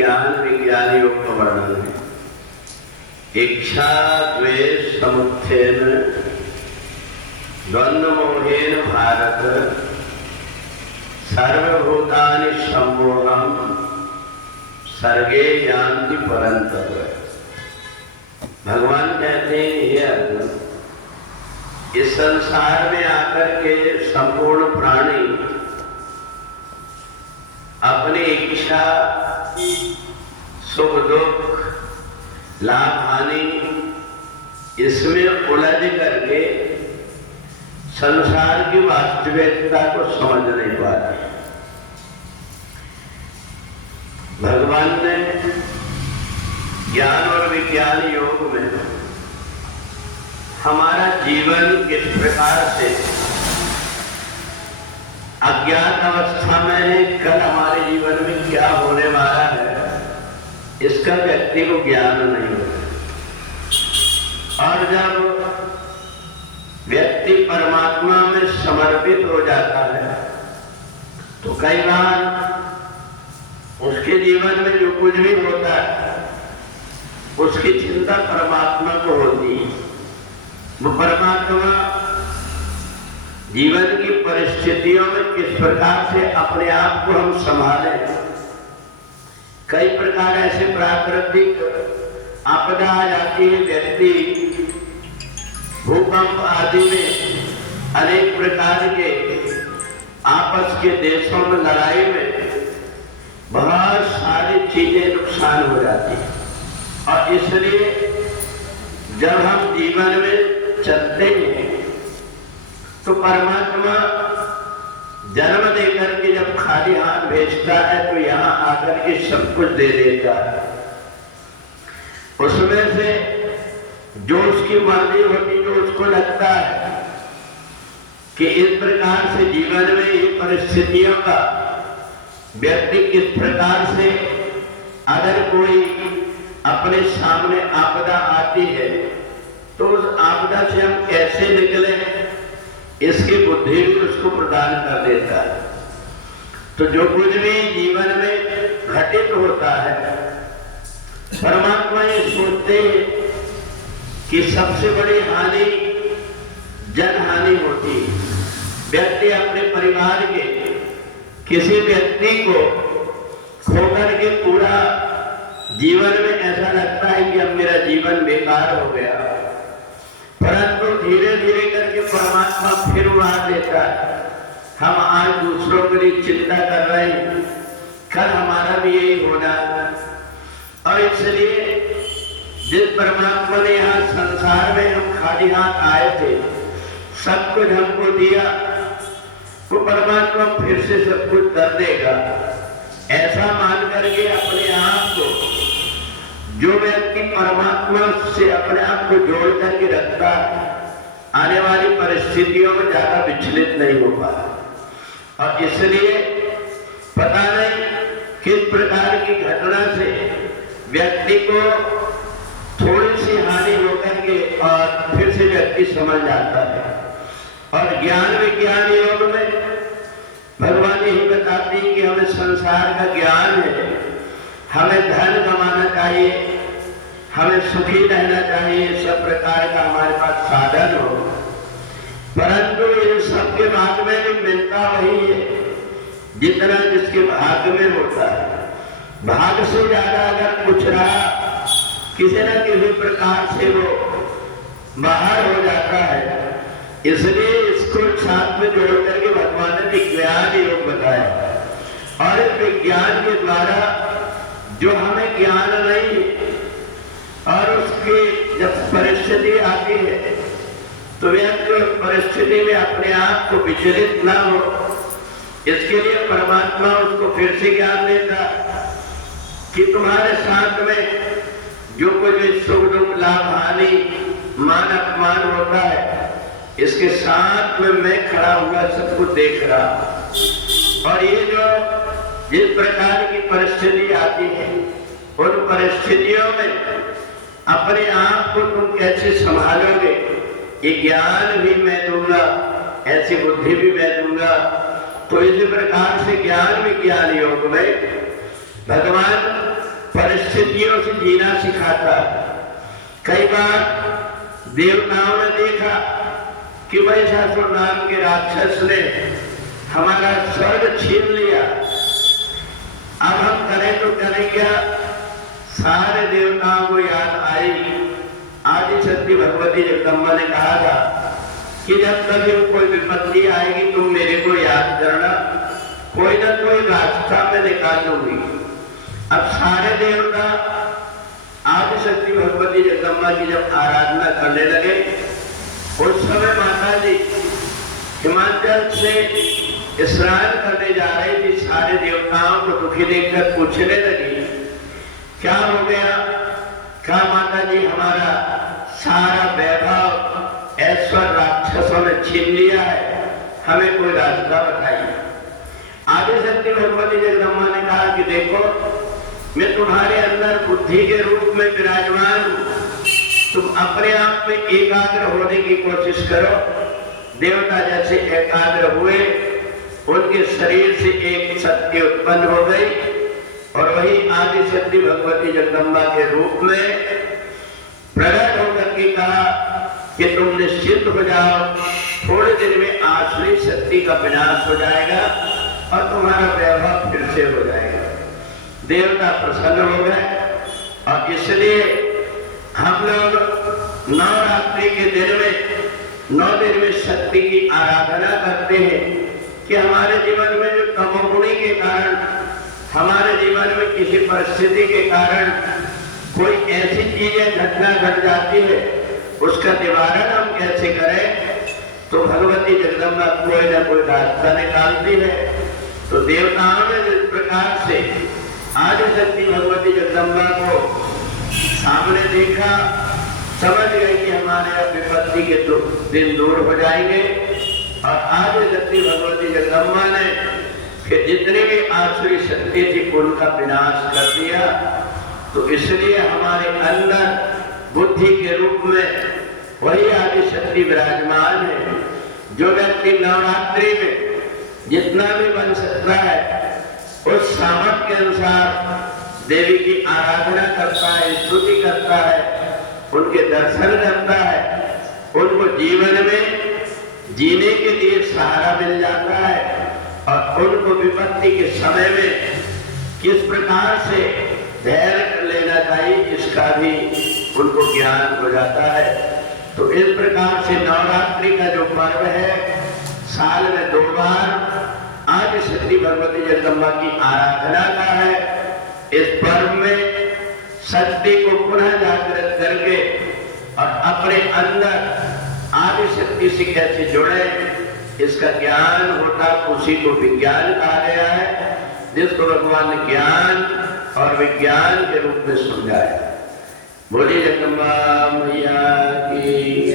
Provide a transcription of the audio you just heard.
ज्ञान विज्ञान योग का वर्णन है। इच्छा द्वेष समुत्थेन द्वंद्व मोहेन भारत सर्वभूतानि सम्मोहम सर्गे यान्ति परन्तप। भगवान कहते हैं हे अर्जुन, इस संसार में आकर के संपूर्ण प्राणी अपनी इच्छा, सुख दुख, लाभ हानि इसमें उलझ करके संसार की वास्तविकता को समझ नहीं पाते। भगवान ने ज्ञान और विज्ञान योग में हमारा जीवन किस प्रकार से अज्ञात अवस्था में है, कल हमारे जीवन में क्या होने वाला है, इसका व्यक्ति को ज्ञान नहीं होता। और जब व्यक्ति परमात्मा में समर्पित हो जाता है तो कई बार उसके जीवन में जो कुछ भी होता है उसकी चिंता परमात्मा को होती है। वो परमात्मा जीवन की परिस्थितियों में किस प्रकार से अपने आप को हम संभालें। कई प्रकार ऐसे प्राकृतिक आपदा आ जाती है, व्यक्ति भूकंप आदि में, अनेक प्रकार के आपस के देशों में लड़ाई में बहुत सारी चीजें नुकसान हो जाती है। और इसलिए जब हम जीवन में चलते हैं तो परमात्मा जन्म देकर के जब खाली हाथ भेजता है तो यहाँ आकर के सब कुछ दे देता है। उसमें से जो उसकी मर्जी होती, जो उसको लगता है कि इस प्रकार से जीवन में ये परिस्थितियों का व्यक्ति किस प्रकार से, अगर कोई अपने सामने आपदा आती है तो उस आपदा से हम कैसे निकले, इसकी बुद्धि भी उसको प्रदान कर देता है। तो जो कुछ भी जीवन में घटित होता है, परमात्मा ये सोचते हैं कि सबसे बड़ी हानि जन हानि होती है। व्यक्ति अपने परिवार के किसी व्यक्ति को खोकर के पूरा जीवन में ऐसा लगता है कि अब मेरा जीवन बेकार हो गया, परंतु धीरे धीरे करके परमात्मा फिर मार देता है। हम आज दूसरों के लिए चिंता कर रहे हैं, कल हमारा भी यही होना। और इसलिए जिस परमात्मा ने यहाँ संसार में हम खाली हाथ आए थे, सब कुछ हमको दिया, वो परमात्मा फिर से सब कुछ कर देगा, ऐसा मान करके अपने आप को, जो व्यक्ति परमात्मा से अपने आप को जोड़ करके रखता है, आने वाली परिस्थितियों में ज्यादा विचलित नहीं हो पाता। और इसलिए पता नहीं किस प्रकार की घटना से व्यक्ति को थोड़ी सी हानि होकर के और फिर से व्यक्ति समझ जाता है। और ज्ञान विज्ञान योग में भगवान यही बताते हैं कि हमें संसार का ज्ञान है, हमें धन कमाना चाहिए, हमें सुखी रहना चाहिए, सब प्रकार का हमारे पास साधन हो, परंतु इन सबके भाग में भी मिलता वही है जितना जिसके भाग में होता है। भाग से ज्यादा अगर कुछ रहा, किसी न किसी प्रकार से वो बाहर हो जाता है। इसलिए इसको साथ में जोड़ करके भगवान ने विज्ञान योग बताया। और इस विज्ञान के द्वारा जो हमें ज्ञान नहीं, और उसकी जब परिस्थिति आती है तो व्यक्ति परिस्थिति में अपने आप को विचलित ना हो, इसके लिए परमात्मा उसको फिर से ज्ञान देता कि तुम्हारे साथ में जो कुछ भी सुख दुख लाभ हानि मान अपमान होता है, इसके साथ में मैं खड़ा हुआ सब कुछ देख रहा। और ये जो जिस प्रकार की परिस्थिति आती है, उन परिस्थितियों में अपने आप को तुम कैसे संभालोगे, ये ज्ञान भी मैं दूंगा, ऐसी बुद्धि भी मैं दूंगा। तो इसी प्रकार से ज्ञान विज्ञान योग में भगवान परिस्थितियों से जीना सिखाता। कई बार देवताओं ने देखा कि महिषासुर नाम के राक्षस ने हमारा स्वर्ग छीन लिया, अब हम करें तो करें क्या। सारे देवताओं को याद आई। आदिशक्ति भगवती जगदम्बा ने कहा था कि जब कभी कोई विपत्ति आएगी तुम मेरे को याद करना, कोई ना कोई रास्ता में निकालूंगी। अब सारे देवता आदिशक्ति भगवती जगदम्बा की जब आराधना करने लगे, उस समय माता जी हिमाचल से स्नान करने जा रही थी। सारे देवताओं को दुखी देखकर पूछने लगी क्या हो गया। कहा माता जी हमारा सारा वैभव ऐश्वर्य राक्षसों ने छीन लिया है, हमें कोई रास्ता बताइए। आदिशक्ति भगवती जगदम्बा ने कहा कि देखो मैं तुम्हारे अंदर बुद्धि के रूप में विराजमान हूं, तुम अपने आप में एकाग्र होने की कोशिश करो। देवता जैसे एकाग्र हुए, उनके शरीर से एक शक्ति उत्पन्न हो गई और वही आदिशक्ति भगवती जगदम्बा के रूप में प्रकट होकर के कहा कि तुम निश्चिंत हो जाओ, थोड़े दिन में आसुरी शक्ति का विनाश हो जाएगा और तुम्हारा वैभव फिर से हो जाएगा। देवता प्रसन्न हो गए और इसलिए हम लोग नवरात्रि के दिन में 9 दिन में शक्ति की आराधना करते हैं कि हमारे जीवन में जो तमोगुणी के कारण, हमारे जीवन में किसी परिस्थिति के कारण कोई ऐसी चीजें घटना घट जाती है, उसका निवारण हम कैसे करें। तो भगवती जगदम्बा कोई ना कोई रास्ता निकालती है। तो देवताओं ने जिस प्रकार से आदिशक्ति भगवती जगदम्बा को सामने देखा, समझ गए कि हमारे विपत्ति के दिन दूर हो जाएंगे और आदिशक्ति भगवती जगदम्बा ने फिर जितनी भी आसुरी शक्ति थी उनका विनाश कर दिया। तो इसलिए हमारे अंदर बुद्धि के रूप में वही आदिशक्ति विराजमान है। जो व्यक्ति नवरात्रि में जितना भी बन सकता है उस सामर्थ्य के अनुसार देवी की आराधना करता है, स्तुति करता है, उनके दर्शन करता है, उनको जीवन में जीने के लिए सहारा मिल जाता है और उनको विपत्ति के समय में किस प्रकार से धैर्य कर लेना चाहिए इसका भी उनको ज्ञान हो जाता है। तो इस प्रकार से नवरात्रि का जो पर्व है, साल में 2 बार आदिशक्ति भगवती जगदम्बा की आराधना का है। इस पर्व में शक्ति को पुनः जागृत करके और अपने अंदर आदिशक्ति से कैसे जुड़े इसका ज्ञान होता, उसी को विज्ञान कहा गया है, जिसको भगवान ने ज्ञान और विज्ञान के रूप में समझाया। बोलिए जगदम्बा मैया की।